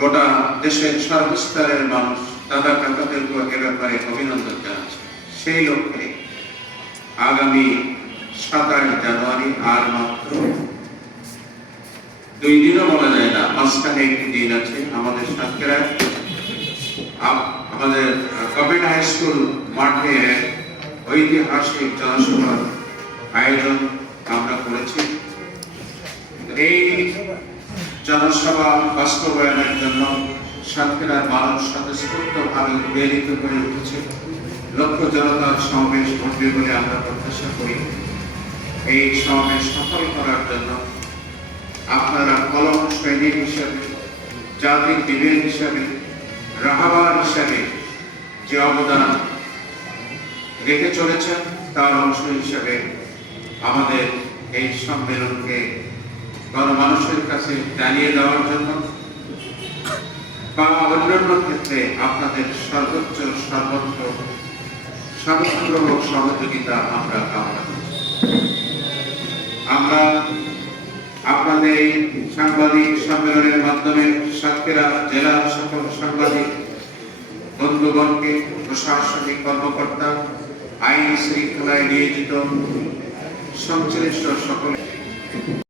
গোটা দেশের সর্বস্তরের মানুষ দাদা কাকাদেরকে এ ব্যাপারে অভিনন্দন জানাচ্ছে। সেই লক্ষ্যে আগামী 27 জানুয়ারি আর মাত্র 2 দিনও বলা যায় না, মাঝখানে একটি দিন আছে আমাদের সাতক্ষীরায় আমাদের কবির হাই স্কুল মাঠে ঐতিহাসিক জনসভার আয়োজন আমরা করেছি। এই জনসভা বাস্তবায়নের জন্য সাতক্ষীরার মানুষ স্বতঃস্ফূর্তভাবে প্রেরিত হয়ে উঠেছে। লক্ষ্য জনতার সমাবেশ ঘটবে বলে আমরা প্রত্যাশা করি। এই সমাবেশ সফল করার জন্য আপনারা কলম সৈনিক হিসাবে, জাতির বিবেক হিসাবে, রাহাবার হিসাবে যে অবদান রেখে চলেছেন তার অংশ হিসাবে আমাদের এই সম্মেলনকে গণমানুষের কাছে জানিয়ে দেওয়ার জন্য বা অন্যান্য ক্ষেত্রে আপনাদের সর্বোচ্চ সর্বত্র সহযোগিতা আমরা কামনা করছি। আমরা আপনাদের এই সাংবাদিক সম্মেলনের মাধ্যমে সাতক্ষীরা জেলার সকল সাংবাদিক বন্ধুগণকে, প্রশাসনিক কর্মকর্তা, আইন শৃঙ্খলায় নিয়োজিত সংশ্লিষ্ট সকল